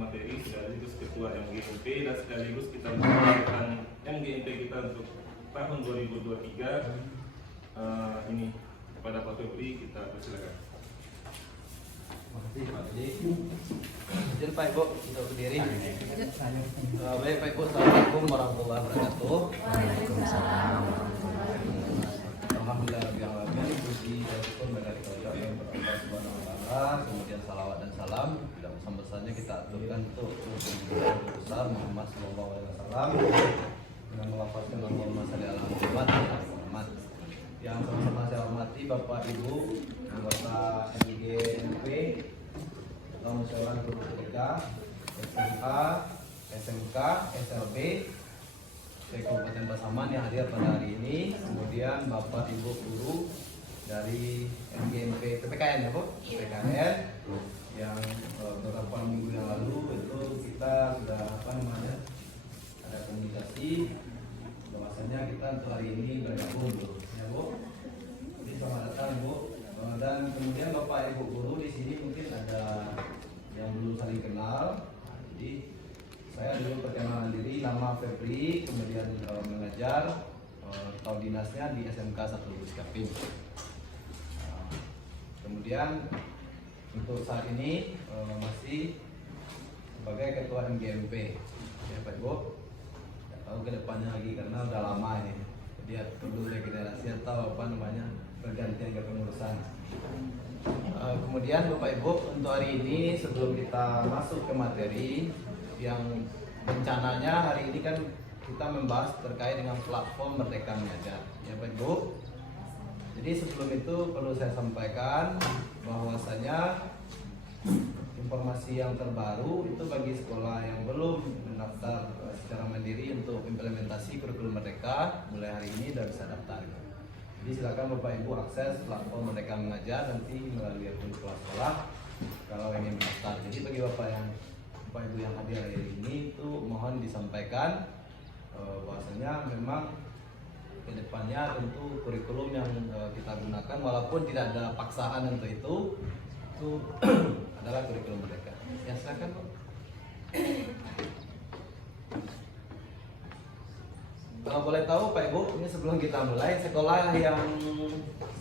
materi sekaligus ketua MGMP dan sekaligus kita menyampaikan MGMP kita untuk tahun 2023 ini kepada Pak Febri. Kita persilakan. Terima kasih Pak Haji. Izin Pak Ibu untuk berdiri. Baik Pak Ibu, Assalamualaikum warahmatullahi wabarakatuh. Waalaikumsalam. Alhamdulillah rabbil alamin. Puji dan syukur bagi Allah yang berada Subhanahu wa taala. Kemudian salawat dan salam tidak besar-besarnya kita aturkan untuk besar Muhammad sallallahu alaihi wasallam dengan melafazkan Allahumma shalli ala Muhammad. Yang sama-sama saya hormati Bapak Ibu anggota MGMP tahun sekolah guru TK, SMA, SMK, SLB Kabupaten Pasaman yang hadir pada hari ini, kemudian Bapak Ibu guru dari MGMP PPKN ya Bu, PPKN yang beberapa minggu yang lalu itu kita sudah ada komunikasi bahwasanya kita untuk hari ini bergabung ya Bu. Jadi selamat datang Bu. Dan kemudian Bapak Ibu guru di sini mungkin ada yang belum saling kenal. Jadi saya dulu perkenalan diri, nama Febri, kemudian mengajar tahun dinasnya di SMK 1 Lubis Kapin. Kemudian untuk saat ini masih sebagai ketua MGMP ya Pak Ibu. Nggak tahu ke depannya lagi karena udah lama ini, jadi perlu regenerasi atau pergantian kepengurusan. Kemudian Bapak Ibu, untuk hari ini sebelum kita masuk ke materi yang rencananya hari ini kan kita membahas terkait dengan platform Merdeka Mengajar ya Pak Ibu. Jadi sebelum itu perlu saya sampaikan bahwasanya informasi yang terbaru itu bagi sekolah yang belum mendaftar secara mandiri untuk implementasi kurikulum Merdeka mulai hari ini sudah bisa daftar. Jadi silakan Bapak Ibu akses platform Merdeka Mengajar nanti melalui akun sekolah kalau ingin mendaftar. Jadi bagi Bapak Ibu yang hadir hari ini itu mohon disampaikan bahwasanya memang kedepannya tentu kurikulum yang kita gunakan walaupun tidak ada paksaan untuk itu adalah kurikulum Merdeka. Ya silakan Bu. Kalau boleh tahu Pak Ibu, ini sebelum kita mulai, sekolah yang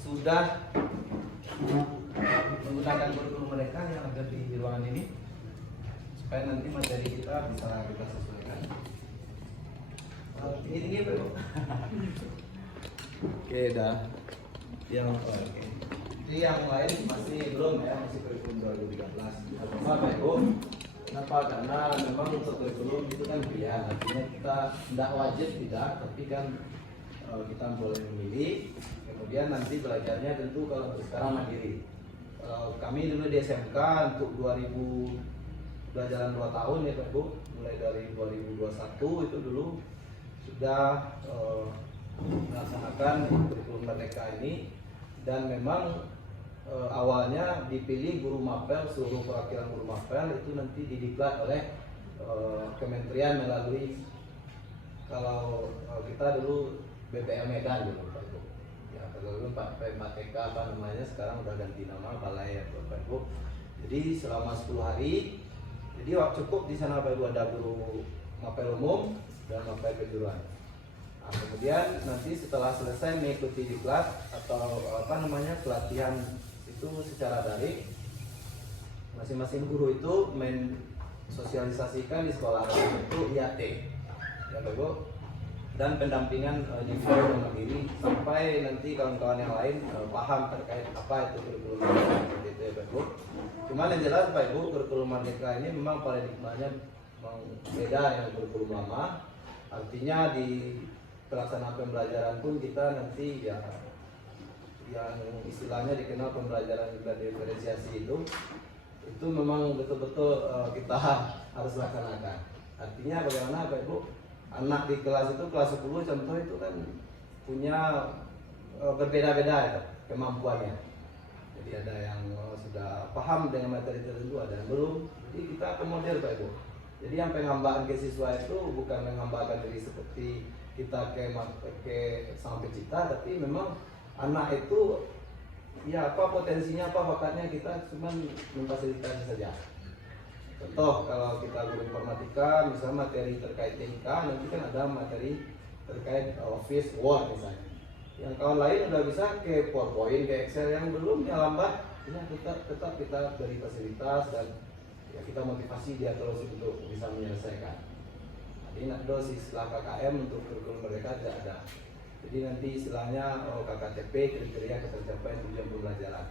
sudah menggunakan kurikulum Merdeka yang ada di ruangan ini supaya nanti materi kita bisa kita sesuaikan. Tinggi Pak Ibu. Oke, dah. Oke. Jadi yang lain masih belum ya, masih kurikulum 2013. Apa Pak Ibu? Kenapa? Karena memang untuk kurikulum itu kan pilihan, artinya kita tidak wajib tapi kan kita boleh memilih. Kemudian nanti belajarnya tentu kalau sekarang mandiri. Kami dulu di SMK untuk 2000 belajaran 2 tahun ya Pak Ibu, mulai dari 2021 itu dulu sudah melaksanakan kurikulum Merdeka ini dan memang awalnya dipilih guru mapel, seluruh perwakilan guru mapel itu nanti didiklat oleh kementerian melalui kalau kita dulu BPM Medan dulu Pak Ibu. Ya kalau dulu Pak PMTK apa namanya sekarang udah ganti nama Balai ya Pak Ibu. Jadi selama 10 hari, jadi waktu cukup di sana Pak Ibu ada guru mapel umum dan mapel kejuruan. Nah, kemudian nanti setelah selesai mengikuti diklat atau pelatihan itu secara daring, masing-masing guru itu mensosialisasikan di sekolah itu IAT ya Bapak Ibu, dan pendampingan individu dan mandiri sampai nanti kawan-kawan yang lain paham terkait apa itu kurikulum Merdeka seperti itu ya Bapak Ibu. Cuman yang jelas Bapak Ibu, kurikulum Merdeka ini memang paradigmanya beda dengan kurikulum lama, artinya di pelaksanaan pembelajaran pun kita nanti ya yang istilahnya dikenal pembelajaran diferensiasi itu memang betul-betul kita harus laksanakan. Artinya bagaimana Bapak Ibu, anak di kelas itu kelas 10 contoh itu kan punya berbeda-beda ya, kemampuannya. Jadi ada yang sudah paham dengan materi tertentu, ada yang belum. Jadi kita akomodir Bapak Ibu. Jadi yang penghambakan ke siswa itu bukan menghambakan diri seperti kita ke Sang Pencipta, tapi memang anak itu ya apa potensinya, apa bakatnya, kita cuma memfasilitasi saja. Contoh kalau kita guru informatika, misalnya materi terkait TIK, nanti kan ada materi terkait Office, Word misalnya. Yang kawan lain udah bisa ke PowerPoint, ke Excel, yang belum yang lambat, ya tetap kita beri fasilitas dan ya kita motivasi dia terus untuk bisa menyelesaikan. Jadi nanti istilah KKM untuk kurikulum mereka tidak ada. Jadi nanti istilahnya KKTP, kriteria ketercapaian tujuan pembelajaran.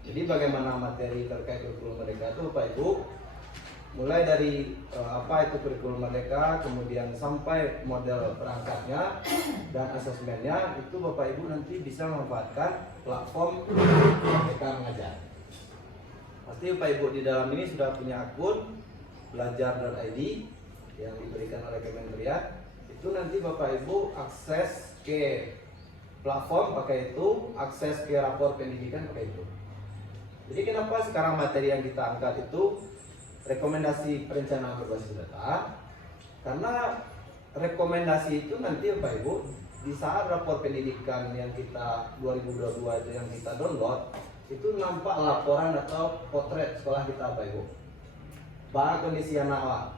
Jadi bagaimana materi terkait kurikulum mereka itu Bapak Ibu, mulai dari apa itu kurikulum mereka, kemudian sampai model perangkatnya dan asesmennya, itu Bapak Ibu nanti bisa memanfaatkan platform mereka mengajar. Pasti Bapak Ibu di dalam ini sudah punya akun belajar.id yang diberikan oleh Kementerian. Itu nanti Bapak Ibu akses ke platform pakai itu, akses ke rapor pendidikan pakai itu. Jadi kenapa sekarang materi yang kita angkat itu rekomendasi perencanaan berbasis data? Karena rekomendasi itu nanti Bapak Ibu di saat rapor pendidikan yang kita 2022 itu yang kita download, itu nampak laporan atau potret sekolah kita Bapak Ibu. Bahkan kondisi anak,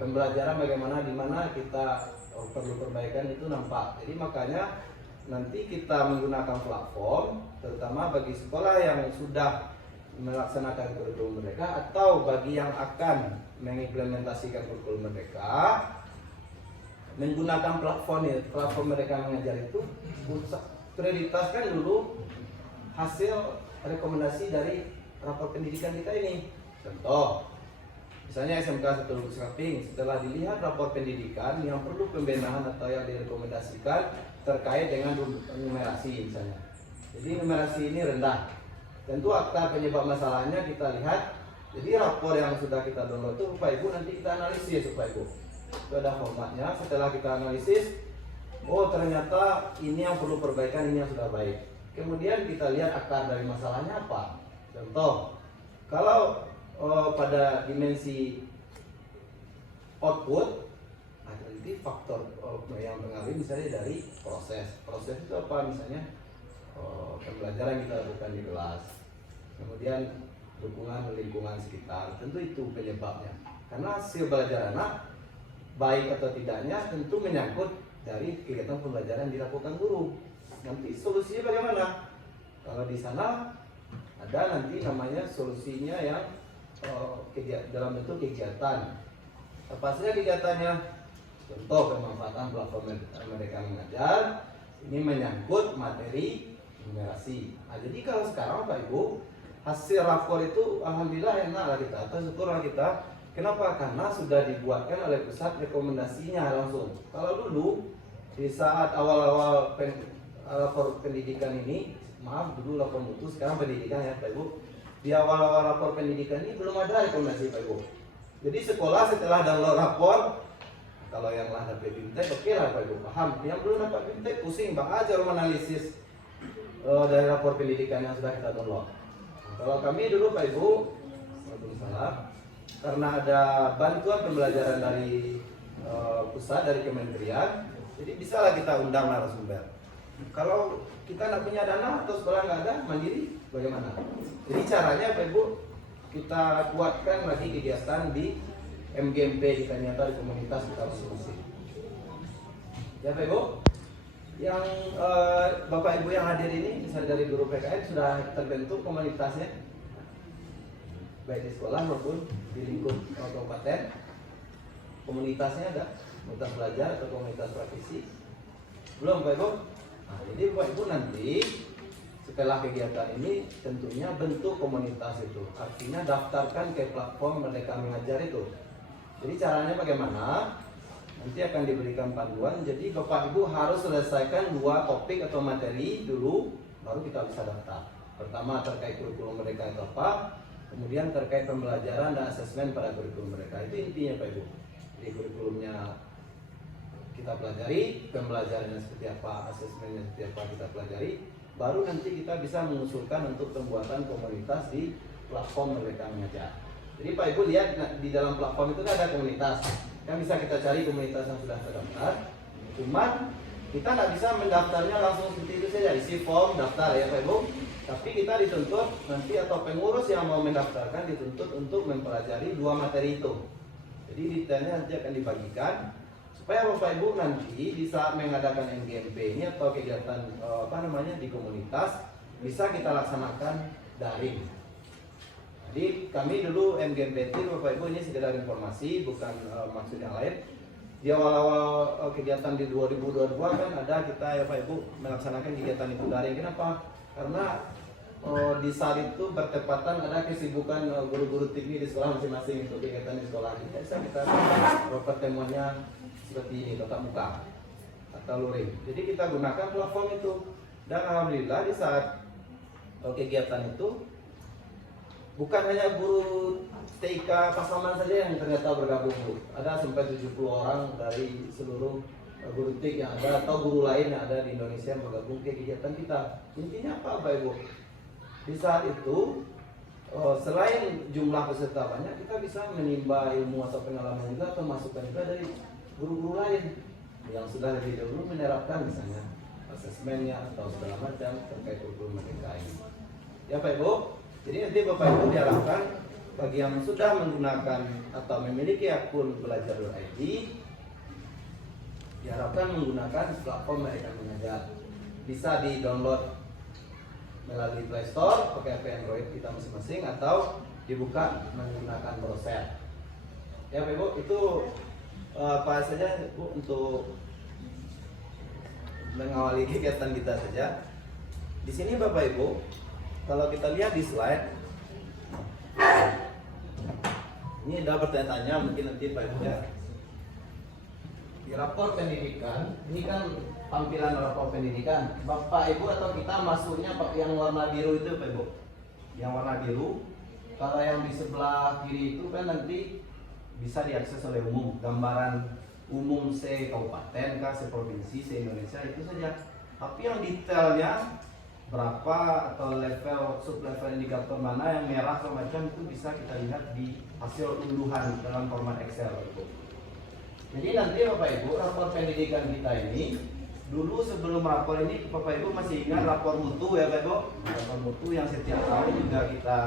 pembelajaran bagaimana, di mana kita perlu perbaikan itu nampak. Jadi makanya nanti kita menggunakan platform, terutama bagi sekolah yang sudah melaksanakan kurikulum mereka atau bagi yang akan mengimplementasikan kurikulum mereka, menggunakan platform mereka mengajar itu prioritaskan dulu hasil rekomendasi dari rapor pendidikan kita ini. Contoh, misalnya SMK 1 Lubuk Saping, setelah dilihat rapor pendidikan yang perlu pembenahan atau yang direkomendasikan terkait dengan numerasi misalnya. Jadi numerasi ini rendah. Tentu akta penyebab masalahnya kita lihat. Jadi rapor yang sudah kita download itu Bapak Ibu nanti kita analisis Bapak Ibu. Itu ada formatnya. Setelah kita analisis, oh ternyata ini yang perlu perbaikan, ini yang sudah baik. Kemudian kita lihat akar dari masalahnya apa. Contoh, kalau pada dimensi output, nanti faktor yang mengaruhi misalnya dari proses. Proses itu apa? Misalnya pembelajaran kita lakukan di kelas, kemudian dukungan lingkungan sekitar, tentu itu penyebabnya. Karena hasil belajar anak baik atau tidaknya tentu menyangkut dari kegiatan pembelajaran yang dilakukan guru. Nanti solusinya bagaimana? Kalau di sana ada nanti namanya solusinya yang dalam bentuk kegiatan. Apa saja kegiatannya? Contoh pemanfaatan platform mereka mengajar. Ini menyangkut materi numerasi. Nah, jadi kalau sekarang Pak Ibu, hasil rapor itu alhamdulillah enak lah kita, atau syukurlah kita. Kenapa? Karena sudah dibuatkan oleh pusat rekomendasinya langsung. Kalau dulu di saat awal-awal rapor pendidikan ini, maaf dulu lapor mutu, sekarang pendidikan ya Pak Ibu. Di awal-awal rapor pendidikan ini belum ada rekomendasi Pak Ibu. Jadi sekolah setelah download rapor, kalau yang lah dapat bimtek, oke lah Pak Ibu paham. Yang belum dapat bimtek pusing, bang aja menganalisis dari rapor pendidikan yang sudah kita download. Kalau kami dulu Pak Ibu, Waalaikumsalam, karena ada bantuan pembelajaran dari pusat, dari kementerian, jadi bisalah kita undang narasumber. Kalau kita nggak punya dana atau sekolah nggak ada, mandiri, bagaimana? Jadi caranya Pak Ibu, kita kuatkan lagi kegiatan di MGMP kita nyata di komunitas kita masing-masing. Ya Pak Ibu, yang Bapak Ibu yang hadir ini, misalnya dari guru PKN sudah terbentuk komunitasnya, baik di sekolah maupun di lingkup kabupaten. Komunitasnya ada, komunitas belajar atau komunitas praktisi. Belum Pak Ibu? Nah, jadi Bapak Ibu nanti setelah kegiatan ini tentunya bentuk komunitas itu, artinya daftarkan ke platform Merdeka Mengajar itu. Jadi caranya bagaimana? Nanti akan diberikan panduan. Jadi Bapak Ibu harus selesaikan 2 topik atau materi dulu, baru kita bisa daftar. Pertama terkait kurikulum mereka itu apa, kemudian terkait pembelajaran dan asesmen pada kurikulum mereka. Itu intinya Pak Ibu. Jadi kurikulumnya kita pelajari, pembelajarannya seperti apa, asesmennya seperti apa kita pelajari. Baru nanti kita bisa mengusulkan untuk pembuatan komunitas di platform Merdeka Mengajar. Jadi Pak Ibu lihat di dalam platform itu ada komunitas. Kan bisa kita cari komunitas yang sudah terdaftar. Cuman kita nggak bisa mendaftarnya langsung seperti itu saja, isi form daftar ya Pak Ibu. Tapi kita dituntut nanti atau pengurus yang mau mendaftarkan dituntut untuk mempelajari 2 materi itu. Jadi detailnya nanti akan dibagikan supaya Bapak Ibu nanti di saat mengadakan MGMP ini atau kegiatan di komunitas bisa kita laksanakan daring. Jadi kami dulu MGMP Bapak Ibu ini sekedar informasi, bukan maksud yang lain. Di awal-awal kegiatan di 2022 kan ada kita ya Bapak Ibu melaksanakan kegiatan itu daring. Kenapa? Karena di saat itu bertepatan ada kesibukan guru-guru teknik di sekolah masing-masing untuk kegiatan di sekolah. Jadi bisa kita pertemuannya seperti ini, tatap muka atau luring. Jadi kita gunakan platform itu. Dan alhamdulillah di saat kegiatan itu bukan hanya guru TIK Pasaman saja yang ternyata bergabung, Bu. Ada sampai 70 orang dari seluruh guru TIK yang ada atau guru lain yang ada di Indonesia yang bergabung ke kegiatan kita. Intinya apa, Bapak Ibu? Di saat itu selain jumlah peserta banyak, kita bisa menimba ilmu atau pengalaman juga atau masukan juga dari guru-guru lain yang sudah lebih dahulu menerapkan misalnya asesmennya atau segala macam terkait kurikulum mereka ini. Ya Pak Ibu, jadi nanti Bapak Ibu diharapkan bagi yang sudah menggunakan atau memiliki akun belajar.id diharapkan menggunakan platform mereka mengajar. Bisa di-download melalui Play Store pakai HP Android kita masing-masing atau dibuka menggunakan browser. Ya Bapak Ibu, itu apa saja Bu untuk mengawali kegiatan kita saja. Di sini Bapak Ibu, kalau kita lihat di slide, ini ada pertanyaan-tanya mungkin nanti Pak Ibu ya. Di rapor pendidikan, ini kan tampilan rapor pendidikan. Bapak Ibu atau kita masuknya yang warna biru itu Pak Ibu. Yang warna biru, kalau yang di sebelah kiri itu kan nanti bisa diakses oleh umum, gambaran umum se-kabupaten, se-provinsi, se-Indonesia itu saja. Tapi yang detailnya berapa atau level sub-level indikator mana yang merah atau macam itu bisa kita lihat di hasil unduhan dalam format Excel itu. Jadi nanti Bapak Ibu rapor pendidikan kita ini dulu sebelum rapor ini Bapak Ibu masih ingat rapor mutu ya Bapak Ibu? Rapor mutu yang setiap tahun juga kita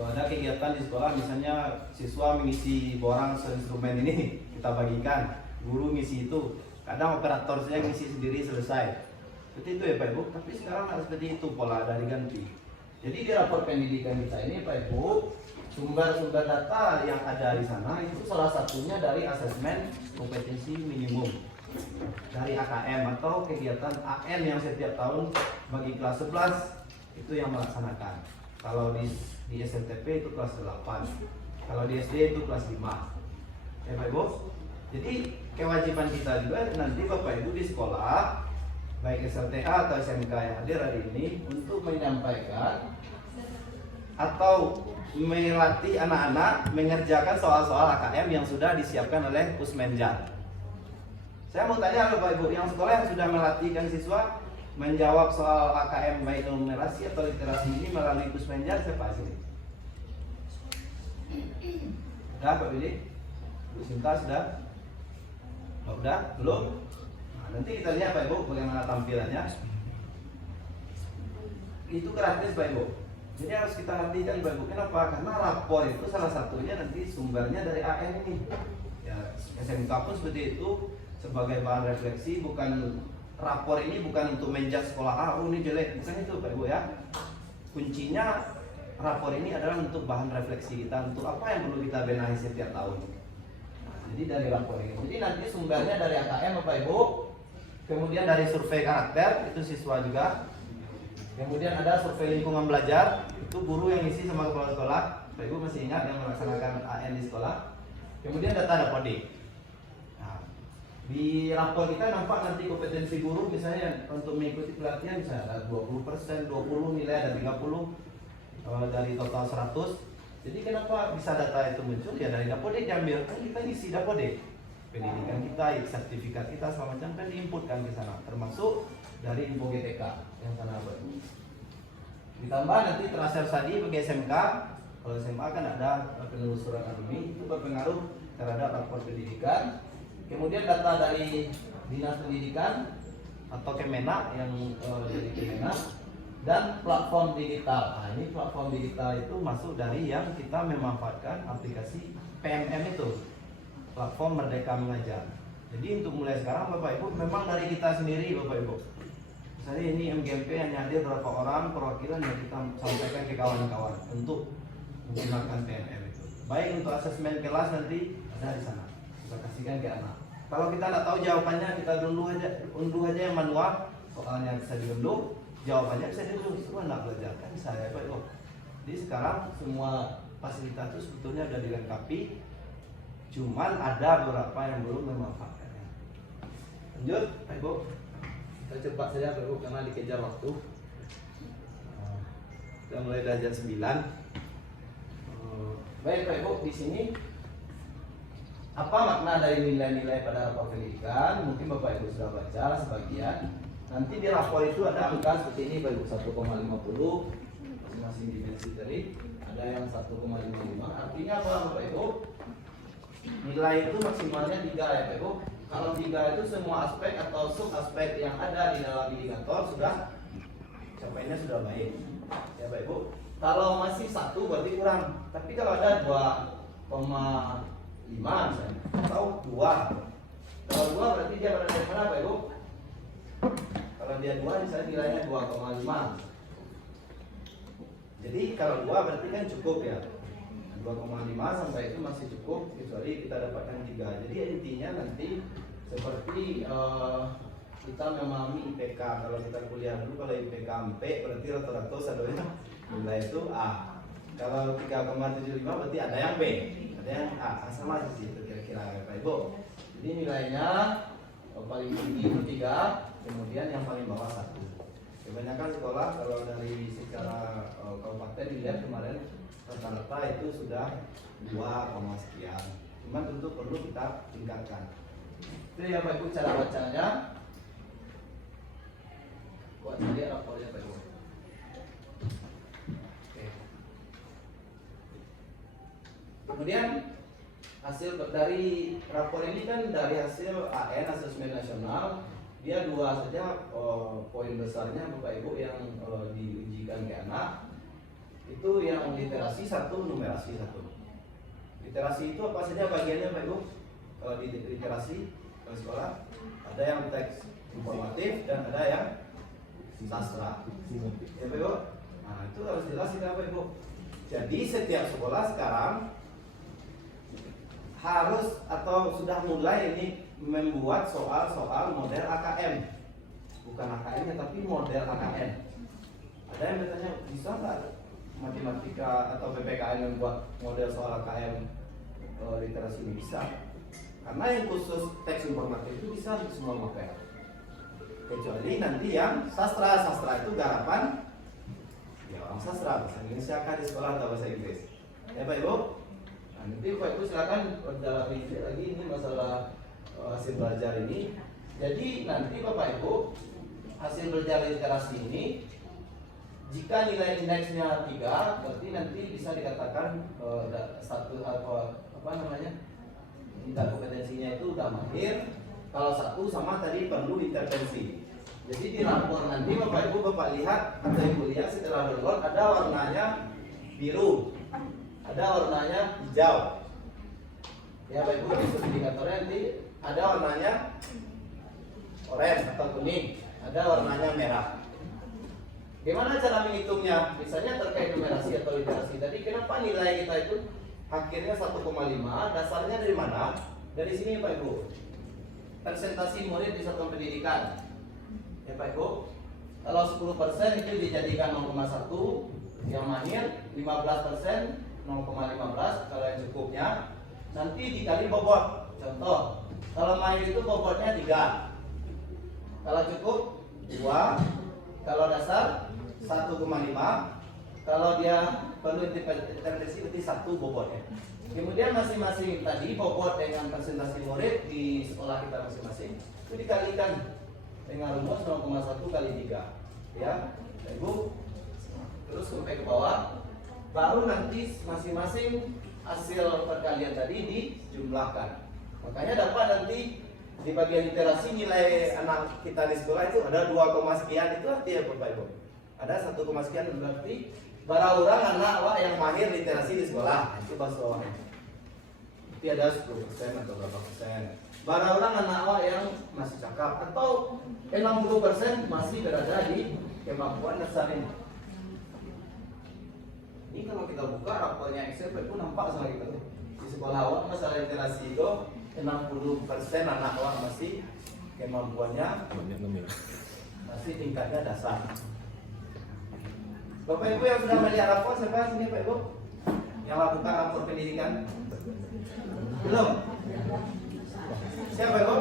ada kegiatan di sekolah, misalnya siswa mengisi borang instrumen ini kita bagikan, guru ngisi itu, kadang operator saja ngisi sendiri selesai. Seperti itu ya Pak Ibu, tapi sekarang nggak seperti itu, pola dari ganti. Jadi di rapor pendidikan kita ini Pak Ibu, sumber-sumber data yang ada di sana itu salah satunya dari asesmen kompetensi minimum dari AKM atau kegiatan AN yang setiap tahun bagi kelas 11 itu yang melaksanakan. Kalau di SMTP itu kelas 8, kalau di SD itu kelas 5 ya Pak Ibu. Jadi kewajiban kita juga nanti Bapak Ibu di sekolah baik SLTA atau SMK yang hadir hari ini untuk menyampaikan atau melatih anak-anak mengerjakan soal-soal AKM yang sudah disiapkan oleh Pusmenja. Saya mau tanya Bapak Ibu, yang sekolah yang sudah melatihkan siswa menjawab soal AKM baik numerasi atau literasi ini melalui Pusmenja siapa sini? Sudah Pak Billy? Bu Sinta sudah? Oh, udah? Belum? Nah, nanti kita lihat Pak Ibu bagaimana tampilannya. Itu gratis Pak Ibu. Jadi harus kita latihkan Pak Ibu. Kenapa? Karena rapor itu salah satunya nanti sumbernya dari AN ini. Ya, SMK pun seperti itu sebagai bahan refleksi, bukan rapor ini bukan untuk menjudge sekolah oh ini jelek, bukan itu Pak Ibu ya. Kuncinya rapor ini adalah untuk bahan refleksi kita untuk apa yang perlu kita benahi setiap tahun. Nah, jadi dari rapor ini. Jadi nanti sumbernya dari AKM Bapak Ibu, kemudian dari survei karakter itu siswa juga. Kemudian ada survei lingkungan belajar, itu guru yang isi sama kepala sekolah. Bapak Ibu masih ingat yang melaksanakan AN di sekolah. Kemudian data Dapodik. Nah, di rapor kita nampak nanti kompetensi guru misalnya untuk mengikuti pelatihan misalnya ada 20%, 20 nilai ada 30 dari total 100. Jadi kenapa bisa data itu muncul? Ya dari Dapodik diambil, kan kita isi Dapodik. Pendidikan kita, sertifikat kita segala macam kan diinputkan ke sana, termasuk dari info GTK yang sana Bapak. Ditambah nanti tracer tadi bagi SMK. Kalau SMA kan ada penelusuran alumni, itu berpengaruh terhadap rapor pendidikan. Kemudian data dari dinas pendidikan atau Kemenak yang dari Kemenak, dan platform digital. Nah, ini platform digital itu masuk dari yang kita memanfaatkan aplikasi PMM itu, platform Merdeka Mengajar. Jadi untuk mulai sekarang Bapak Ibu memang dari kita sendiri Bapak Ibu. Misalnya ini MGMP hanya hadir berapa orang perwakilan yang kita sampaikan ke kawan-kawan untuk menggunakan PMM itu. Baik untuk asesmen kelas nanti ada di sana, kita kasihkan ke anak. Kalau kita tidak tahu jawabannya, kita unduh aja yang manual, soalnya bisa diunduh, jawabannya bisa diunduh, itu anak belajar kan bisa ya Pak Ibu. Jadi sekarang semua fasilitas itu sebetulnya sudah dilengkapi, cuman ada beberapa yang belum memanfaatkannya. Lanjut Pak Ibu, kita cepat saja Pak Ibu karena dikejar waktu. Kita mulai dari jam 9. Baik Pak Ibu, di sini apa makna dari nilai-nilai pada rapor pendidikan? Mungkin Bapak Ibu sudah baca sebagian. Nanti di rapor itu ada angka seperti ini Pak Ibu, 1,50 masing-masing dimensi tadi. Ada yang 1,55. Artinya apa Bapak Ibu? Nilai itu maksimalnya 3 ya Pak Ibu. Kalau 3 itu semua aspek atau sub aspek yang ada di dalam indikator sudah capaiannya sudah baik. Ya Pak Ibu. Kalau masih 1 berarti kurang. Tapi kalau ada 2,5 misalnya, atau 2. Kalau 2 berarti dia berada di mana Pak Ibu? Kalau dia 2 misalnya nilainya 2,5. Jadi kalau 2 berarti kan cukup ya. 2,5 sampai itu masih cukup kecuali kita dapatkan 3. Jadi intinya nanti seperti kita memahami IPK. Kalau kita kuliah dulu, kalau IPK MP berarti rata-rata sadonya nilai itu A. Kalau 3,75 berarti ada yang B, ada yang A. Sama sih itu kira-kira ya Pak Ibu. Jadi nilainya paling tinggi itu 3, kemudian yang paling bawah 1. Kebanyakan sekolah kalau dari secara kabupaten dilihat kemarin rata-rata itu sudah 2, sekian. Cuma tentu perlu kita tingkatkan. Itu ya Pak Ibu cara bacanya. Buat saya rapornya Pak Ibu. Oke. Kemudian hasil dari rapor ini kan dari hasil AN asesmen nasional, dia 2 saja poin besarnya Bapak Ibu yang diujikan ke anak. Itu yang literasi 1, numerasi 1. Literasi itu apa saja bagiannya Pak Ibu? Di literasi sekolah ada yang teks informatif dan ada yang sastra. Ya Pak Ibu? Nah itu harus jelas kita Pak Ibu. Jadi setiap sekolah sekarang harus atau sudah mulai ini membuat soal-soal model AKM. Bukan AKM-nya tapi model AKM. Ada yang bertanya, bisa nggak matematika atau PPKN membuat model soal AKM literasi ini? Bisa. Karena yang khusus teks informatif itu bisa untuk semua novel. Kecuali nanti yang sastra itu garapan ya orang sastra, bahasa Indonesia kan di sekolah atau bahasa Inggris. Ya Pak Ibu. Nah, nanti Pak Ibu silakan berdalami lagi ini masalah hasil belajar ini. Jadi nanti Bapak Ibu hasil belajar literasi ini jika nilai indeksnya 3 berarti nanti bisa dikatakan satu apa namanya tingkat kompetensinya itu udah mahir. Kalau 1 sama tadi perlu intervensi. Jadi di rapor nanti Bapak Ibu Bapak lihat atau Ibu lihat setelah download ada warnanya biru, ada warnanya hijau. Ya Bapak Ibu di indikatornya nanti ada warnanya oranye atau kuning, ada warnanya merah. Gimana cara menghitungnya? Misalnya terkait numerasi atau literasi tadi, kenapa nilai kita itu akhirnya 1,5? Dasarnya dari mana? Dari sini Pak Ibu. Presentasi murid di satuan pendidikan. Ya Pak Ibu. Kalau 10% itu dijadikan 0,1 yang mahir, 15% 0,15 kalau yang cukupnya. Nanti dikali bobot. Contoh, kalau mahir itu bobotnya 3. Kalau cukup 2. Kalau dasar 1,5. Kalau dia perlu intervensi berarti 1 bobotnya. Kemudian masing-masing tadi bobot dengan presentasi murid di sekolah kita masing-masing itu dikalikan dengan rumus 0,1 kali 3. Ya, Ibu. Terus sampai ke bawah. Baru nanti masing-masing hasil perkalian tadi dijumlahkan. Makanya dapat nanti di bagian literasi nilai anak kita di sekolah itu ada 2, sekian, itu artinya Bapak Ibu. Ada 1, sekian berarti bara orang anak wak yang mahir literasi di sekolah itu bahasa bawahnya. Itu ada 10% atau berapa persen. Bara orang anak wak yang masih cakap atau 60% masih berada di kemampuan dasar ini. Ini kalau kita buka rapornya Excel pun nampak sama kita tuh. Di sekolah awak masalah literasi itu 60% anak awak masih kemampuannya masih tingkatnya dasar. Bapak Ibu yang sudah melihat rapor, siapa sini Pak Ibu? Yang lakukan rapor pendidikan? Belum? Siapa Ibu?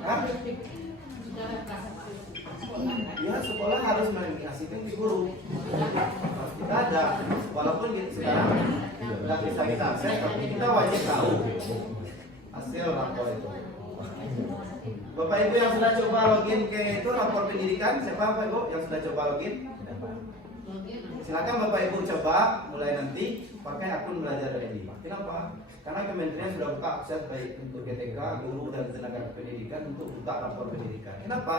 Hah? Ya sekolah harus mengasihkan di guru. Kita ada, walaupun sekarang nggak bisa kita akses, tapi kita wajib tahu hasil rapor itu. Bapak Ibu yang sudah coba login ke itu rapor pendidikan, siapa Bapak Ibu yang sudah coba login? Silakan Bapak Ibu coba mulai nanti pakai akun belajar dari ini. Kenapa? Karena Kementerian sudah buka akses baik untuk GTK, guru dan tenaga pendidikan untuk buka rapor pendidikan. Kenapa?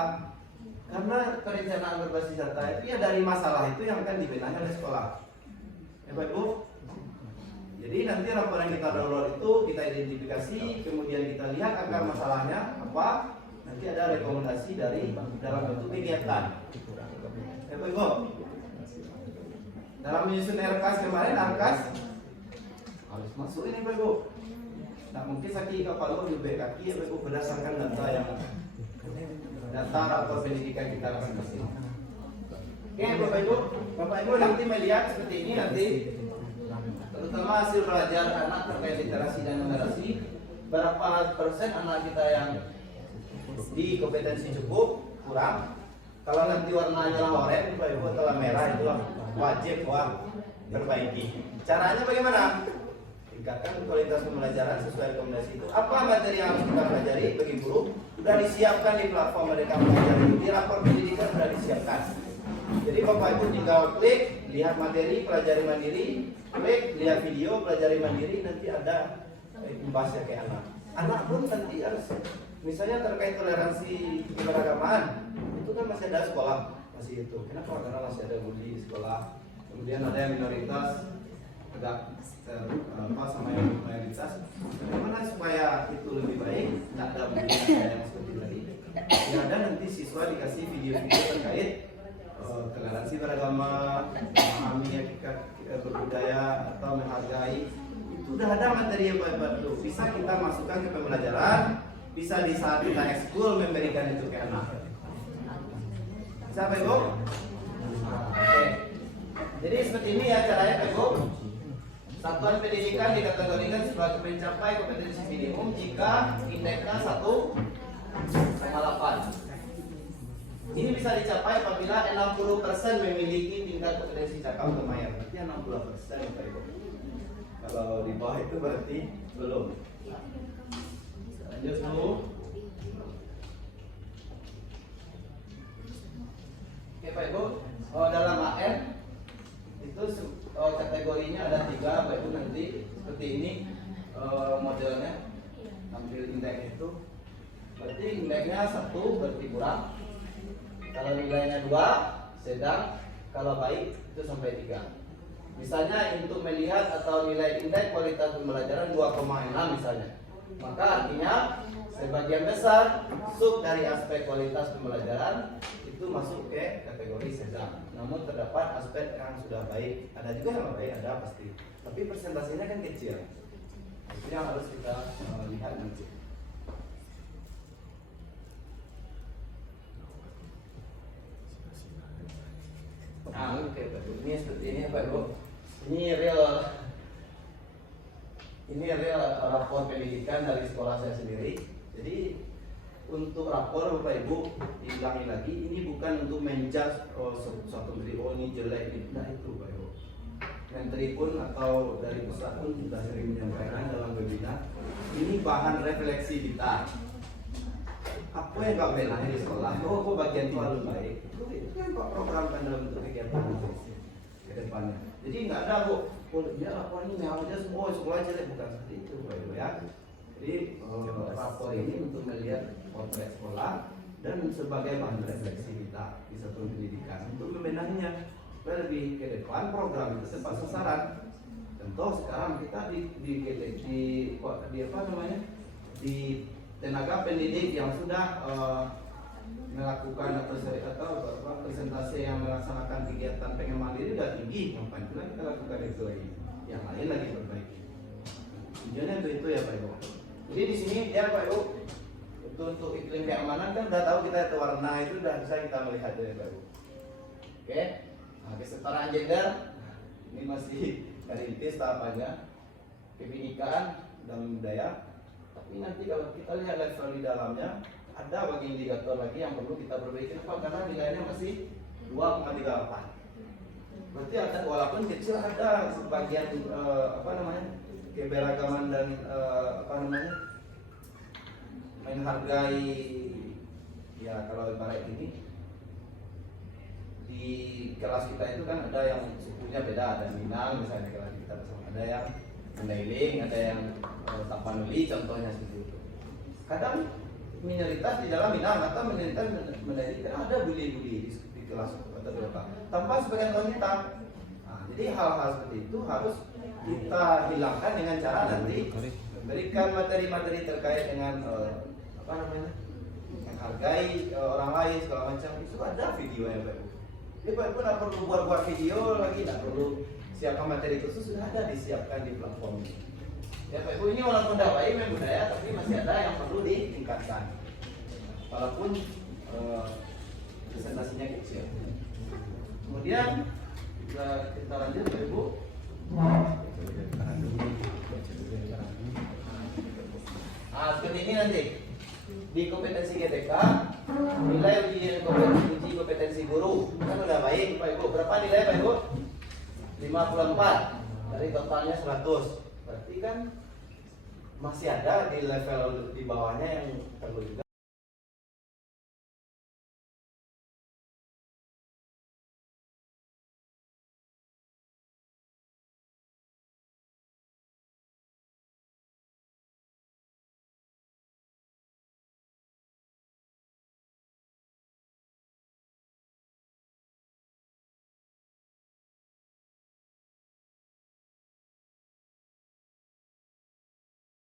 Karena perencanaan berbasis data itu ya dari masalah itu yang akan dibenahi oleh sekolah. Ya Bapak Ibu. Jadi nanti rapor yang kita download itu kita identifikasi, kemudian kita lihat akar masalahnya apa. Nanti ada rekomendasi dari dalam bentuk kegiatan. Ya Bapak Ibu. Dalam menyusun RKAS kemarin, RKAS harus masuk ini Bapak Ibu. Nah mungkin sakit kapal di kaki ya Bapak Ibu berdasarkan data rapor pendidikan kita masing-masing. Oke Bapak Ibu nanti melihat seperti ini nanti, terutama hasil belajar anak terkait literasi dan numerasi, berapa persen anak kita yang di kompetensi cukup, kurang. Kalau nanti warnanya oranye Bapak Ibu atau merah itu wajib perbaiki. Caranya bagaimana? Tingkatkan kualitas pembelajaran sesuai rekomendasi itu. Apa materi yang harus kita pelajari bagi guru? Sudah disiapkan di platform mereka pelajari. Di rapor pendidikan sudah disiapkan. Jadi Bapak Ibu tinggal klik, lihat materi, pelajari mandiri, klik, lihat video, pelajari mandiri, nanti ada membahasnya ke anak. Anak pun nanti harus, misalnya terkait toleransi keberagaman, itu kan masih ada sekolah, masih itu. Kenapa? Karena masih ada bully di sekolah. Kemudian ada yang minoritas, agak sama yang mayoritas. Bagaimana supaya itu lebih baik? Tidak ada bullying yang seperti tadi. Ya ada nanti siswa dikasih video-video terkait toleransi beragama, memahami hakikat berbudaya atau menghargai. Itu sudah ada materi yang baik-baik itu. Bisa kita masukkan ke pembelajaran, bisa di saat kita ekskul memberikan itu ke anak. Bisa Pak Ibu? Oke. Jadi seperti ini ya caranya Pak Ibu. Satuan pendidikan dikategorikan sebagai mencapai kompetensi minimum jika indeksnya 1,8. Ini bisa dicapai apabila 60% memiliki tingkat kompetensi cakap atau mayar. Berarti 60% Bapak Ibu. Kalau di bawah itu berarti belum. Lanjut dulu. Oke Pak Ibu, dalam AN itu kategorinya ada 3 Bapak Ibu, nanti seperti ini modelnya, ambil indeks itu. Berarti indeksnya 1 berarti kurang. Kalau nilainya 2 sedang, kalau baik itu sampai 3. Misalnya untuk melihat atau nilai indeks kualitas pembelajaran 2,6 misalnya, maka artinya sebagian besar sub dari aspek kualitas pembelajaran itu masuk ke kategori sedang. Namun terdapat aspek yang sudah baik, ada juga yang baik, ada pasti. Tapi persentasenya kan kecil. Itu yang harus kita lihat nanti. Oke Pak Ibu, ini seperti ini Pak Ibu. Ini real rapor pendidikan dari sekolah saya sendiri. Jadi untuk rapor Bapak Ibu diulangi lagi, ini bukan untuk menjudge suatu menteri, ini jelek ini. Nah itu Pak Ibu. Menteri pun atau dari pusat pun sudah sering menyampaikan dalam webinar. Ini bahan refleksi kita. Apa yang kau benahi di sekolah? Kok bagian itu lebih baik? Itu kan kok programkan dalam bentuk kegiatan ke depannya. Jadi nggak ada kok. Dia laporan ini aja semua sekolah jelek, bukan seperti itu Pak Ibu ya. Jadi rapor ini untuk melihat potret sekolah dan sebagai bahan refleksi kita di satuan pendidikan untuk membenahinya supaya lebih ke depan program itu tepat sasaran. Contoh sekarang kita di apa namanya, di tenaga pendidik yang sudah melakukan atau presentasi yang melaksanakan kegiatan pengen mandiri sudah tinggi, ngapain pula kita lakukan itu lagi, yang lain lagi perbaiki. Tujuannya itu ya Pak Ibu. Jadi di sini ya Pak Ibu, untuk iklim keamanan kan udah tahu kita itu warna itu udah bisa kita melihat ya Pak Ibu. Oke, nah, kesetaraan gender ini masih perintis tahapannya, kebinekaan dan budaya. Tapi nanti kalau kita lihat level di dalamnya, ada bagi indikator lagi yang perlu kita perbaiki. Kenapa? Karena nilainya masih 2,38. Berarti ada, walaupun kecil, ada sebagian keberagaman dan menghargai. Ya kalau ibarat ini di kelas kita itu kan ada yang sukunya beda, ada Minang misalnya kelas kita, ada yang Mandailing, ada yang Tapanuli contohnya seperti itu. Kadang minoritas di dalam Minang atau minoritas Mandailing kan ada bully-bully di kelas atau berapa tanpa sebagian wanita. Nah, jadi hal-hal seperti itu harus kita hilangkan dengan cara nanti memberikan materi-materi terkait dengan menghargai orang lain segala macam. Itu ada video yang baru. Jadi Pak Ibu tidak perlu buat video lagi, tidak perlu siapkan materi khusus, sudah ada disiapkan di platform ini. Ya Pak Ibu, ini walaupun tidak baik budaya, tapi masih ada yang perlu ditingkatkan. Walaupun presentasinya kecil. Kemudian kita lanjut Pak Ibu. Nah, seperti ini nanti di kompetensi GTK nilai uji kompetensi guru kan udah baik Pak Ibu. Berapa nilai Pak Ibu? 54 dari totalnya 100. Berarti kan masih ada di level di bawahnya yang perlu juga